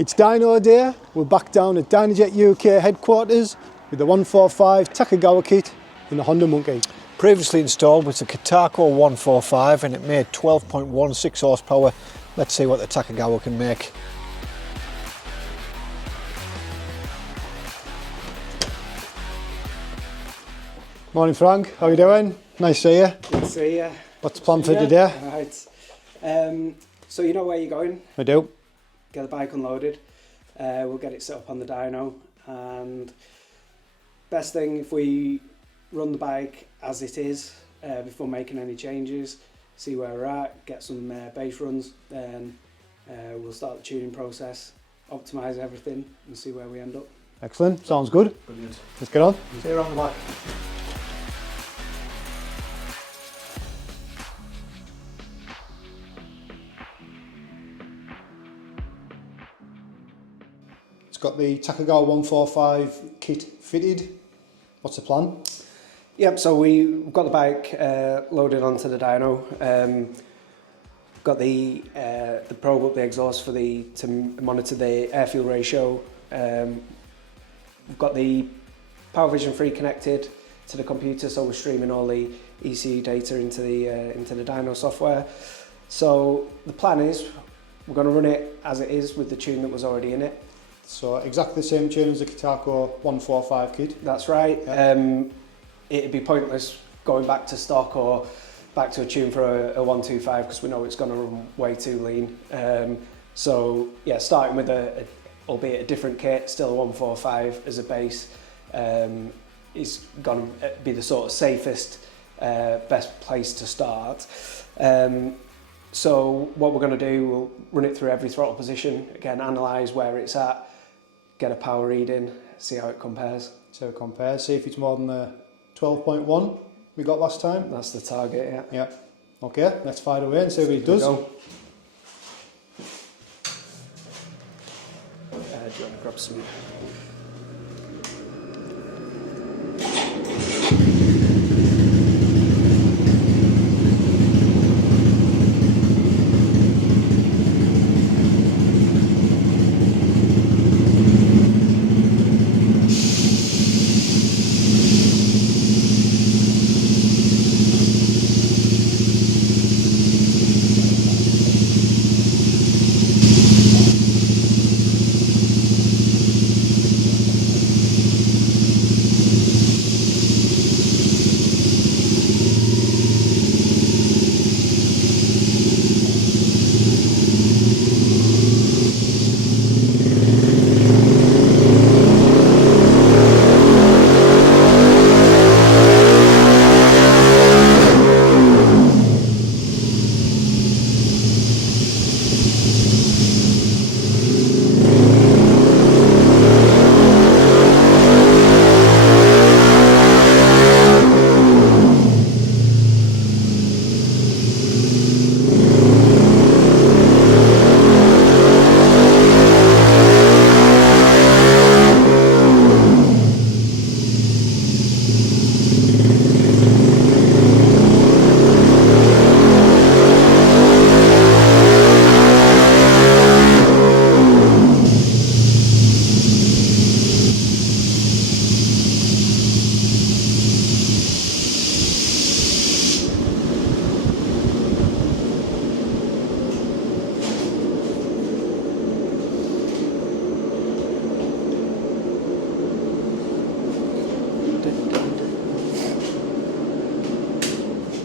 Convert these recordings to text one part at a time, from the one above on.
It's Dyno day. We're back down at Dynojet UK headquarters with the 145 Takegawa kit in the Honda Monkey. Previously installed was the Kitaco 145 and it made 12.16 horsepower. Let's see what the Takegawa can make. Morning Frank, how are you doing? Nice to see you. Good to see you. What's the plan for today? Right. So you know where you're going? I do. Get the bike unloaded. We'll get it set up on the dyno, and best thing if we run the bike as it is before making any changes, see where we're at, get some base runs, then we'll start the tuning process, optimise everything and see where we end up. Excellent, sounds good. Brilliant. Let's get on. See you around the back. It's got the Takegawa 145 kit fitted. What's the plan? Yep, so we've got the bike loaded onto the dyno. Got the probe up the exhaust for to monitor the air-fuel ratio. We've got the PowerVision 3 connected to the computer, so we're streaming all the ECU data into the dyno software. So the plan is we're going to run it as it is with the tune that was already in it. So exactly the same tune as the Kitaco 145 kit. That's right. Yeah. It'd be pointless going back to stock or back to a tune for a 125 because we know it's going to run way too lean. So yeah, starting with albeit a different kit, still a 145 as a base, is going to be the sort of safest, best place to start. So what we're going to do, we'll run it through every throttle position, again analyse where it's at, get a power reading, see how it compares. So it compares, see if it's more than the 12.1 we got last time. That's the target, yeah. Yeah. Okay, let's fire away and see what it does. Do you want to grab some?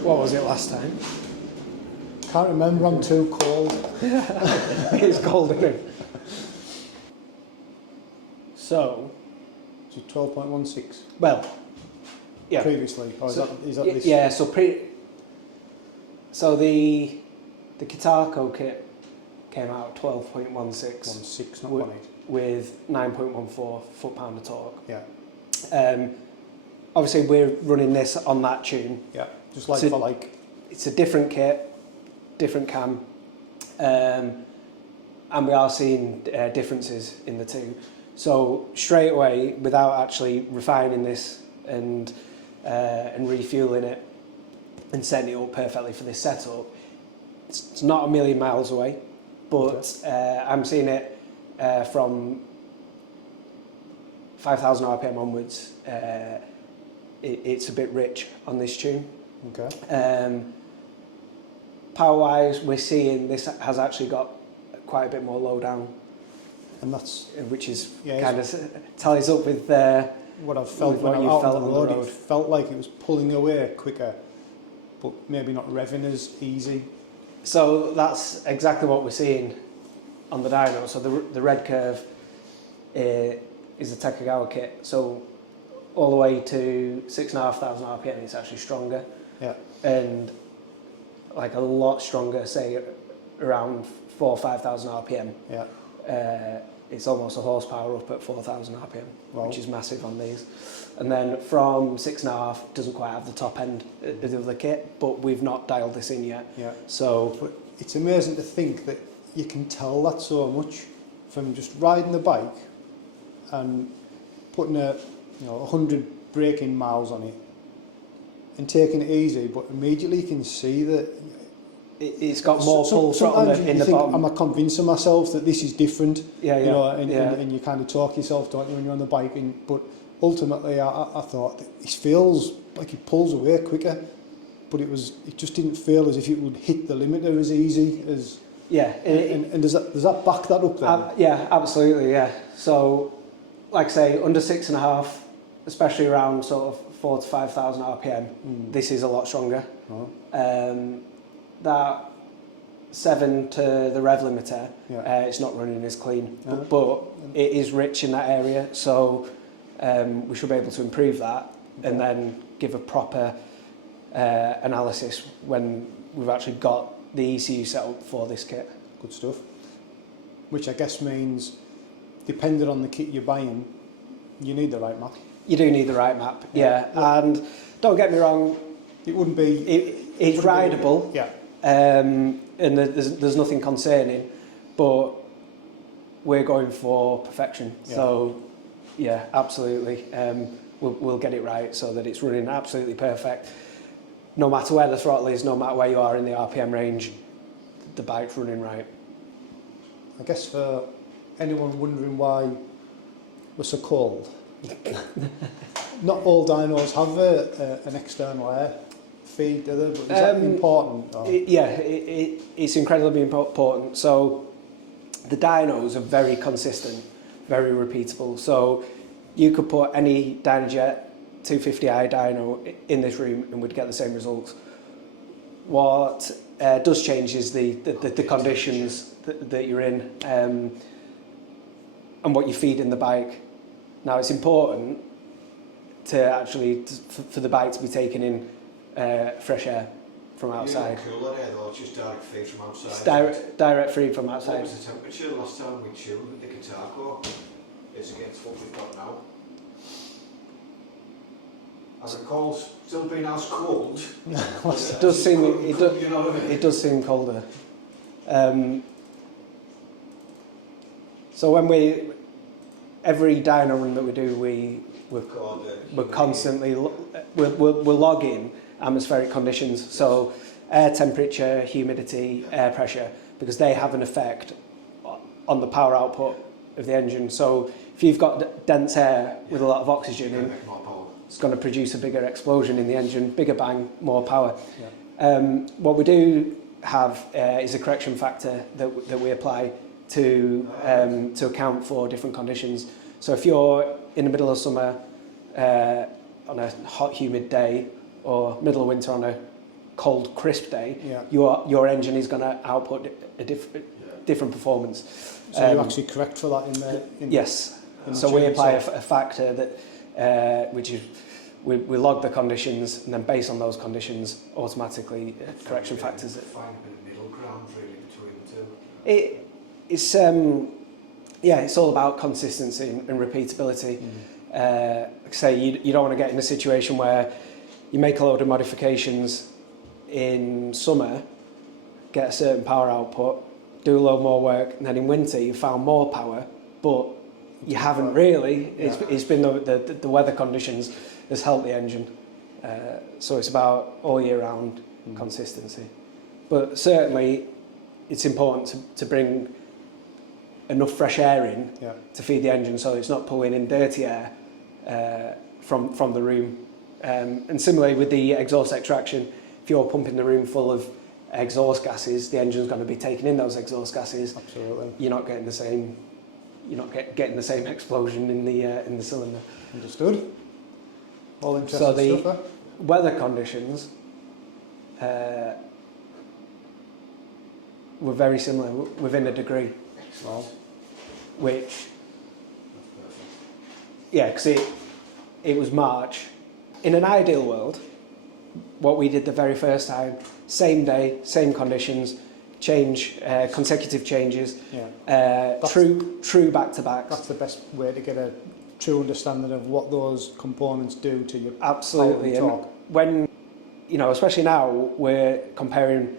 What was it last time? Can't remember, I'm too cold. It's cold, isn't it? So, So 12.16 well, yeah. previously, or is that this? Yeah, so the Kitaco kit came out at 12.16 1.6, not 1.8. with 9.14 foot-pound of torque. Yeah. Obviously, we're running this on that tune. Yeah, just like So- for like. It's a different kit, different cam, and we are seeing differences in the two. So straight away, without actually refining this and refueling it and setting it up perfectly for this setup, it's not a million miles away, but I'm seeing it from 5,000 RPM onwards, it's a bit rich on this tune. Okay. Power-wise, we're seeing this has actually got quite a bit more low down, And that's which is yeah, kind of tallies up with what I've felt with when what I'm you out felt on the on the road. road. It felt like it was pulling away quicker, but maybe not revving as easy. So that's exactly what we're seeing on the dyno. So the red curve is a Takegawa kit. So all the way to 6,500 RPM, it's actually stronger. Yeah. And like a lot stronger, say around 4,000 or 5,000 RPM. Yeah. It's almost a horsepower up at 4,000 RPM, Wow. which is massive on these. And then from 6.5, doesn't quite have the top end of the other kit, but we've not dialed this in yet. Yeah. So But it's amazing to think that you can tell that so much from just riding the bike and putting 100 braking miles on it and taking it easy, but immediately you can see that it's got more pull throttle sometimes in you the think, bottom. am I convincing myself that this is different? Yeah, You yeah, know, yeah. and you kind of talk yourself, don't you, when you're on the bike. But ultimately, I thought that it feels like it pulls away quicker, but it just didn't feel as if it would hit the limiter as easy as. Yeah, And does that back that up then? yeah, absolutely, yeah. So, like I say, under 6.5, especially around sort of 4,000 to 5,000 RPM, this is a lot stronger. Oh. That 7 to the rev limiter, Yeah. it's not running as clean, No. but it is rich in that area, so we should be able to improve that and then give a proper analysis when we've actually got the ECU set up for this kit. Good stuff. Which I guess means, depending on the kit you're buying, you need the right map. You do need the right map, yeah. And don't get me wrong, It wouldn't be. it's wouldn't be- rideable. Yeah. And there's nothing concerning, but we're going for perfection. Yeah. So, yeah, absolutely. We'll get it right so that it's running absolutely perfect. No matter where the throttle is, no matter where you are in the RPM range, the bike's running right. I guess for anyone wondering why we're so cold, not all dynos have an external air feed, do they? But is that important? Or? It's incredibly important. So the dynos are very consistent, very repeatable. So you could put any Dynojet 250i dyno in this room and we'd get the same results. What does change is the conditions that you're in and what you feed in the bike. Now it's important to actually for the bike to be taken in fresh air from outside. Cooler air though, it's just direct feed from outside. It's direct feed from What outside. was the temperature last time we tuned with the Kitaco? Is against what we've got now. As it calls, still being as cold. It does seem you know what I mean? it does seem colder. So when every dyno run that we do, we're constantly we're logging atmospheric conditions, so air temperature, humidity, air pressure, because they have an effect on the power output of the engine. So if you've got dense air with a lot of oxygen in, it's going to produce a bigger explosion in the engine, bigger bang, more power. Yeah. What we do have is a correction factor that we apply to account for different conditions. So if you're in the middle of summer on a hot, humid day, or middle of winter on a cold, crisp day, Yeah. your engine is going to output a different performance. So you actually correct for that in the. Yes. in the So we tune apply a itself? factor that which is we log the conditions, and then based on those conditions, automatically correction factors. Find a bit of middle ground really between the two. It's all about consistency and repeatability. Say you don't want to get in a situation where you make a load of modifications in summer, get a certain power output, do a load more work, and then in winter you found more power, but you haven't really. It's been the weather conditions has helped the engine. So it's about all year round consistency. But certainly it's important to bring enough fresh air in Yeah. to feed the engine, so it's not pulling in dirty air from the room. And similarly with the exhaust extraction, if you're pumping the room full of exhaust gases, the engine's going to be taking in those exhaust gases. Absolutely. You're not getting the same. You're not getting the same explosion in the cylinder. Understood. All interesting So the stuff there. weather conditions were very similar within a degree, Wow. which, yeah, because it was March. In an ideal world, what we did the very first time, same day, same conditions, consecutive changes, Yeah. true back to backs. That's the best way to get a true understanding of what those components do to your Absolutely. power and And torque. when, especially now, we're comparing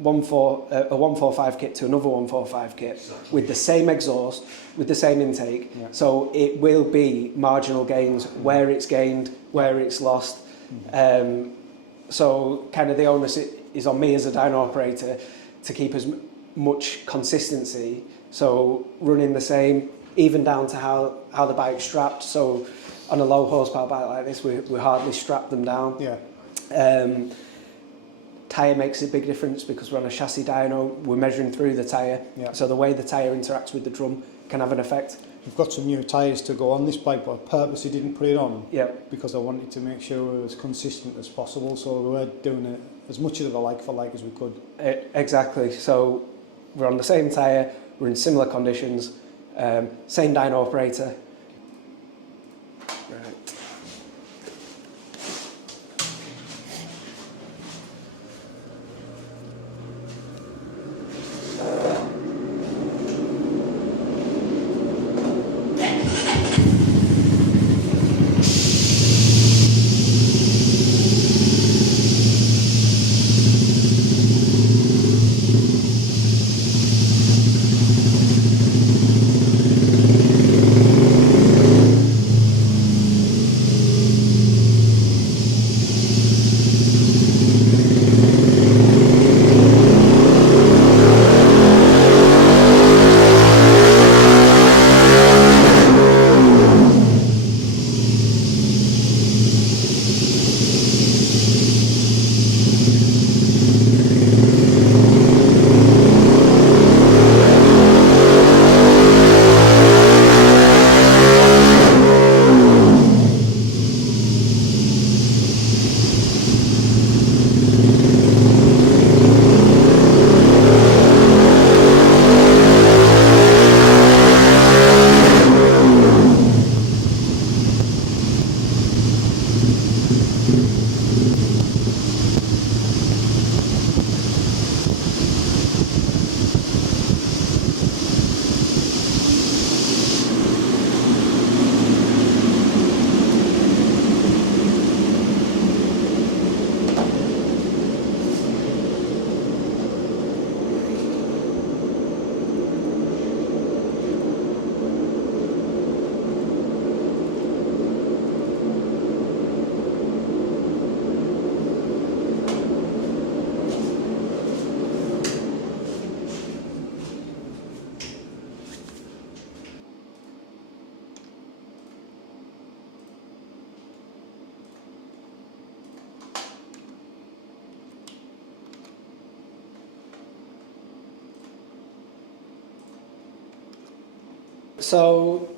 a 145 kit to another 145 kit with the same exhaust, with the same intake. Yeah. So it will be marginal gains where it's gained, where it's lost. So kind of the onus is on me as a dyno operator to keep as much consistency. So running the same, even down to how the bike's strapped. So on a low horsepower bike like this, we hardly strap them down. Yeah. Tyre makes a big difference because we're on a chassis dyno, we're measuring through the tyre. Yeah. So the way the tyre interacts with the drum can have an effect. We've got some new tyres to go on this bike, but I purposely didn't put it on Yep. because I wanted to make sure we were as consistent as possible. So we were doing it as much of a like for like as we could. Exactly. So we're on the same tyre, we're in similar conditions, same dyno operator. Right. So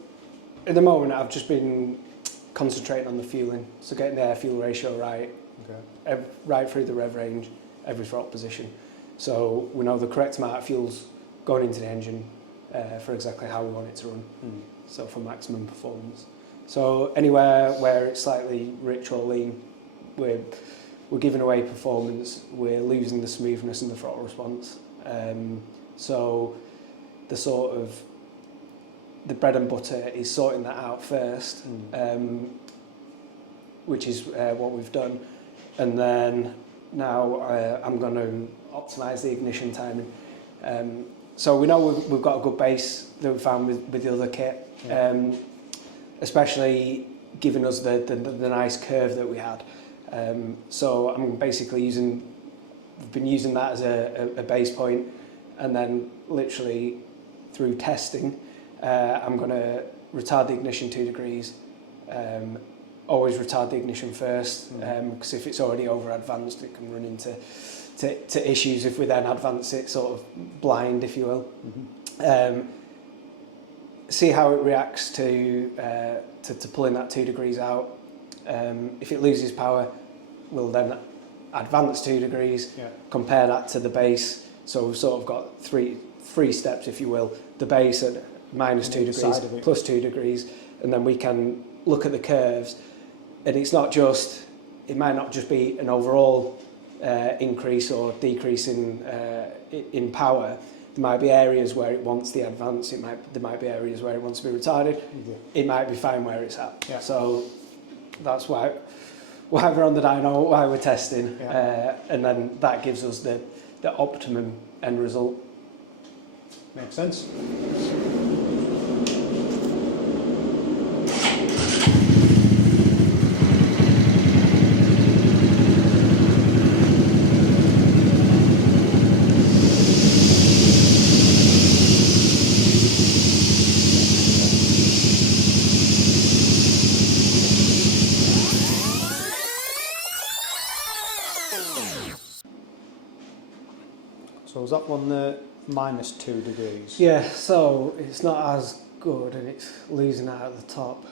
at the moment I've just been concentrating on the fueling, so getting the air fuel ratio right, right through the rev range, every throttle position. So we know the correct amount of fuel's going into the engine for exactly how we want it to run, so for maximum performance. So anywhere where it's slightly rich or lean, we're giving away performance, we're losing the smoothness and the throttle response. So the bread and butter is sorting that out first, which is what we've done. And then now I'm going to optimise the ignition timing. So we know we've got a good base that we found with the other kit, especially giving us the nice curve that we had. So I'm basically we've been using that as a base point, and then literally through testing, I'm going to retard the ignition 2 degrees. Always retard the ignition first, because if it's already over advanced, it can run into issues if we then advance it sort of blind, if you will. See how it reacts to pulling that 2 degrees out. If it loses power, we'll then advance 2 degrees, compare that to the base. So we've sort of got three steps, if you will. The base at minus 2 degrees, plus 2 degrees, and then we can look at the curves. And it's not just, it might not just be an overall increase or decrease in power. There might be areas where it wants the advance. There might be areas where it wants to be retarded. It might be fine where it's at. So that's why we're on the dyno, why we're testing, and then that gives us the optimum end result. Makes sense. So is that one the minus 2 degrees? Yeah, so it's not as good and it's losing out at the top.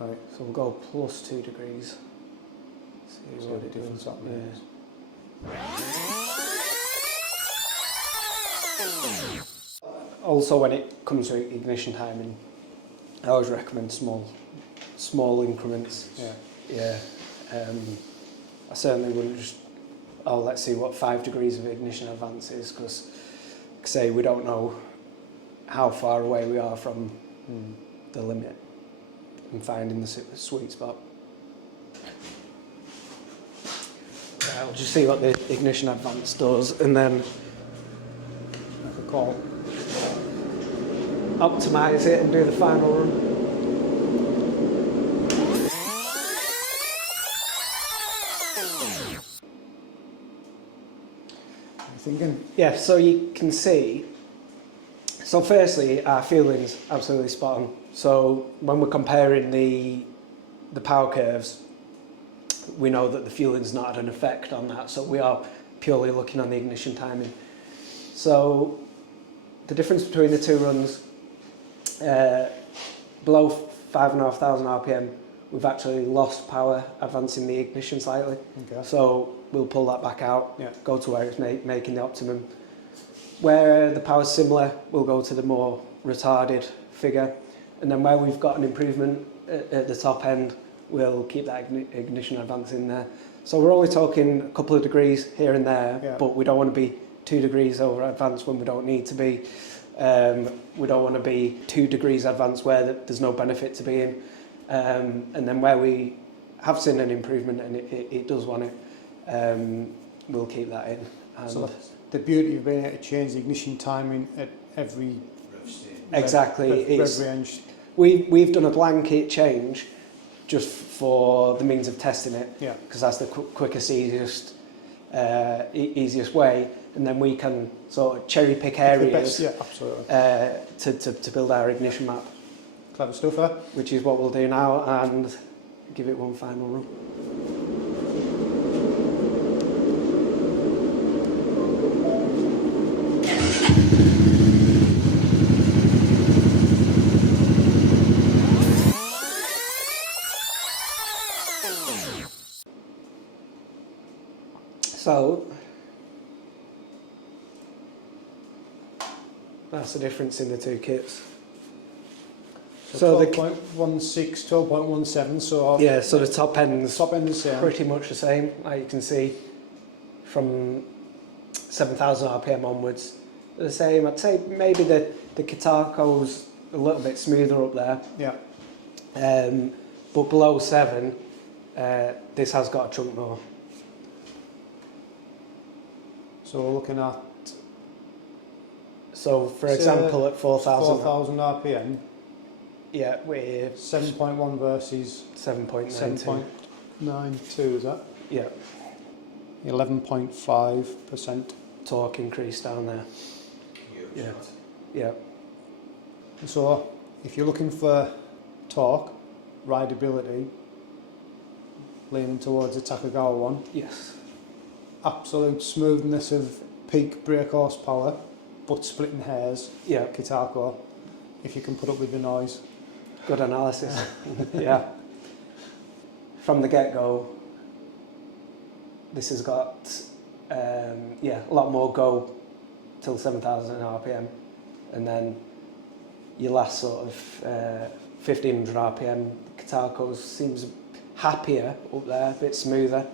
Right. So we'll go plus 2 degrees. See what the difference that makes. Also, when it comes to ignition timing, I always recommend small increments. I certainly wouldn't just, let's see what 5 degrees of ignition advance is, because, say, we don't know how far away we are from the limit and finding the sweet spot. I'll just see what the ignition advance does, and then Make a call. optimise it and do the final run. Thinking? Yeah, so you can see, so firstly, our fueling's absolutely spot on. So when we're comparing the power curves, we know that the fueling's not had an effect on that, so we are purely looking on the ignition timing. So the difference between the two runs, below 5,500 RPM, we've actually lost power advancing the ignition slightly. Okay. So we'll pull that back out, go to where it's making the optimum. Where the power's similar, we'll go to the more retarded figure. And then where we've got an improvement at the top end, we'll keep that ignition advance in there. So we're only talking a couple of degrees here and there, but we don't want to be 2 degrees over advanced when we don't need to be. We don't want to be 2 degrees advanced where there's no benefit to be in. And then where we have seen an improvement and it does want it, we'll keep that in. And so the beauty of being able to change the ignition timing at every exactly rev range. We've done a blanket change just for the means of testing it, because that's the quickest, easiest way, and then we can sort of cherry pick areas to build our ignition map. Clever stuff, eh? Which is what we'll do now, and give it one final run. So that's the difference in the two kits. So 12.16, 12.17, so yeah, so the top end's same. Pretty much the same. Like you can see, from 7,000 RPM onwards, the same. I'd say maybe the Kitaco's a little bit smoother up there. Yeah. But below 7, this has got a chunk more. So we're looking at. So for example, at 4,000 RPM. Yeah, we're 7.1 versus 7.92. 7.92, is that? Yeah. 11.5% torque increase down there. Yeah. Yeah. So if you're looking for torque, rideability, leaning towards the Takegawa one. Yes. Absolute smoothness of peak brake horsepower, but splitting hairs, Yeah. Kitaco, if you can put up with the noise. Good analysis. Yeah. From the get-go, this has got a lot more go till 7,000 RPM, and then your last sort of 1,500 RPM, Kitaco seems happier up there, a bit smoother,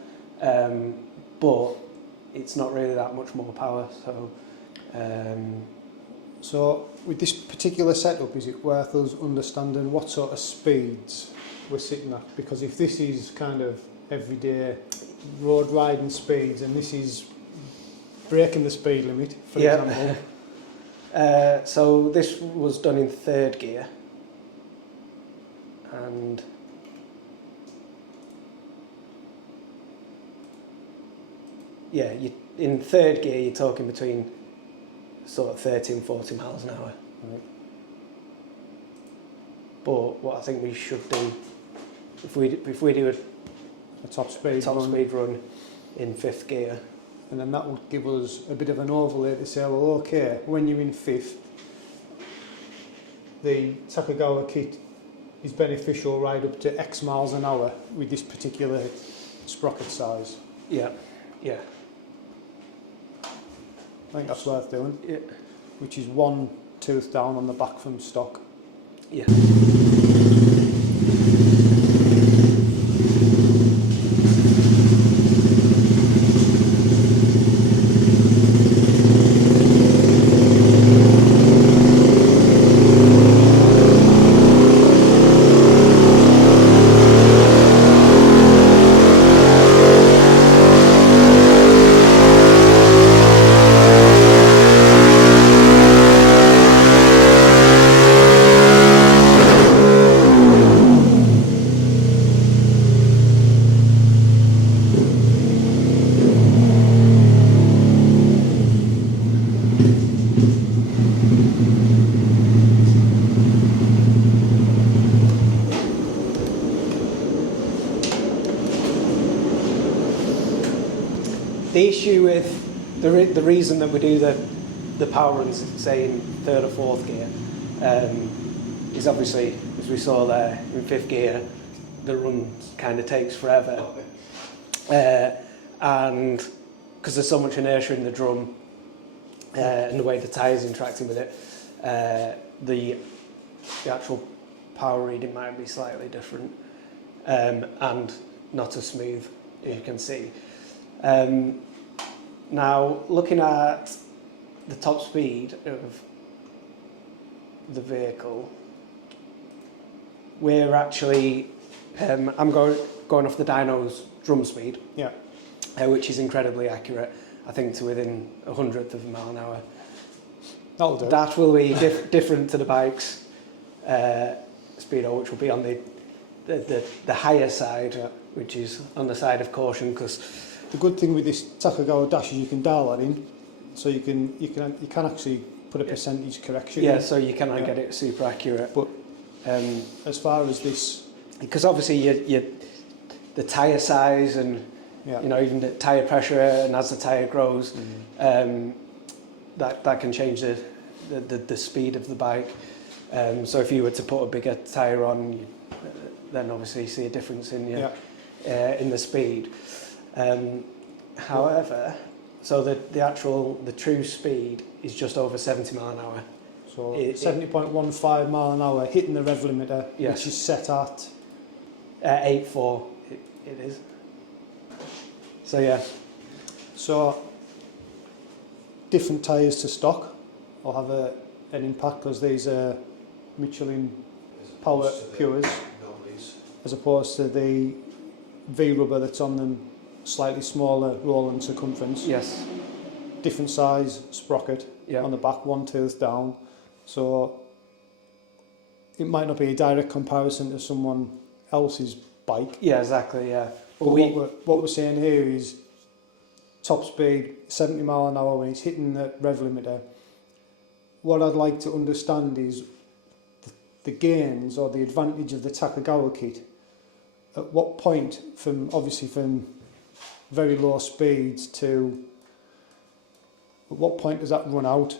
but it's not really that much more power. So with this particular setup, is it worth us understanding what sort of speeds we're sitting at? Because if this is kind of everyday road riding speeds and this is breaking the speed limit, for example. So this was done in third gear, and in third gear you're talking between sort of 30 and 40 miles an hour. Right. But what I think we should do, if we do A top speed top run, speed run in fifth gear, and then that would give us a bit of an overlay to say, well, okay, when you're in fifth, the Takegawa kit is beneficial right up to X miles an hour with this particular sprocket size. yeah. I think that's worth doing, Yeah. which is one tooth down on the back from stock. Yeah. The issue with the reason that we do the power runs, say in third or fourth gear, is obviously, as we saw there in fifth gear, the run kind of takes forever, and because there's so much inertia in the drum and the way the tyres interacting with it, the actual power reading might be slightly different, and not as smooth, as you can see. Now, looking at the top speed of the vehicle, we're actually, I'm going off the Dyno's drum speed, Yeah. which is incredibly accurate, I think to within 100th of a mile an hour. That'll do. That will be different to the bike's speedo, which will be on the higher side, which is on the side of caution, because The good thing with this Takegawa dash is you can dial that in, so you can actually put a percentage correction. yeah, in. so you cannot get it super accurate. But as far as this, because obviously the tyre size and you know, even the tyre pressure, and as the tyre grows, that can change the speed of the bike. So if you were to put a bigger tyre on, then obviously you see a difference in in the speed. However, so the true speed is just over 70 mile an hour. so 70.15 mile an hour hitting the rev limiter, Yes. which is set at 8.4 it is. So yeah, so different tyres to stock will have an impact, because these are Michelin Power Pures as opposed to the V rubber that's on them, slightly smaller roll and circumference. yes, Different size sprocket yeah, on the back, one tooth down. So it might not be a direct comparison to someone else's bike. yeah, exactly, yeah. But what we're saying here is top speed, 70 mile an hour when it's hitting the rev limiter. What I'd like to understand is the gains or the advantage of the Takegawa kit, at what point obviously from very low speeds to, at what point does that run out?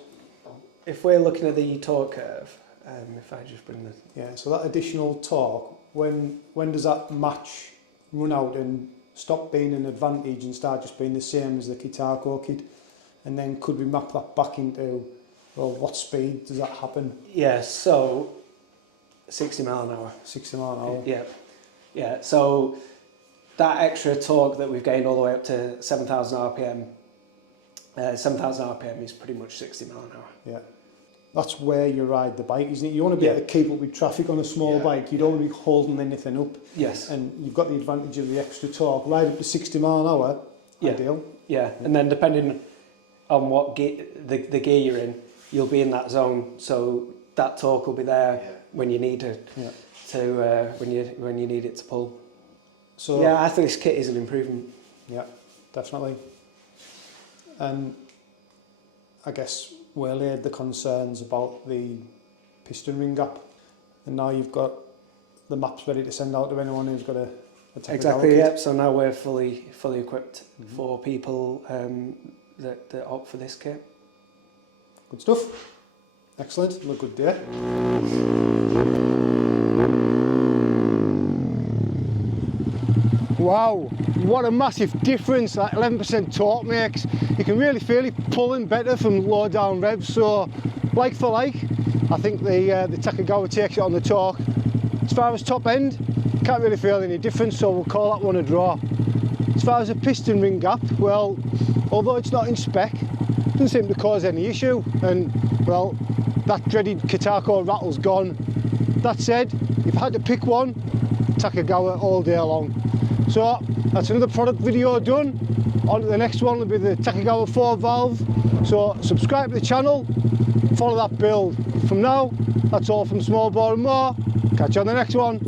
If we're looking at the torque curve, if I just bring the... Yeah, so that additional torque, when does that match run out and stop being an advantage and start just being the same as the Kitaco kit? And then could we map that back into, well, what speed does that happen? Yeah, so 60 mile an hour. 60 mile an hour? Yeah, yeah. So that extra torque that we've gained all the way up to 7,000 RPM, 7,000 RPM is pretty much 60 mile an hour. Yeah. That's where you ride the bike, isn't it? You want to be able to keep up with traffic on a small bike. You don't want to be holding anything up. Yes. And you've got the advantage of the extra torque. Ride up to 60 mile an hour, ideal. Yeah, and then depending on what the gear you're in, you'll be in that zone. So that torque will be there when you need it when you need it to pull. So yeah, I think this kit is an improvement. Yeah, definitely. And I guess we laid the concerns about the piston ring gap, and now you've got the maps ready to send out to anyone who's got a Takegawa exactly kit. Yep. So now we're fully equipped for people that opt for this kit. Good stuff. Excellent. Look good day. Wow, what a massive difference that 11% torque makes. You can really feel it pulling better from low down revs, so like for like, I think the Takegawa takes it on the torque. As far as top end, can't really feel any difference, so we'll call that one a draw. As far as the piston ring gap, well, although it's not in spec, it doesn't seem to cause any issue, and well, that dreaded Kitaco Rattle's gone. That said, if I had to pick one, Takegawa all day long. So that's another product video done. On to the next one will be the Takegawa 4 valve. So subscribe to the channel, follow that build. From now, that's all from Small Bore and More. Catch you on the next one.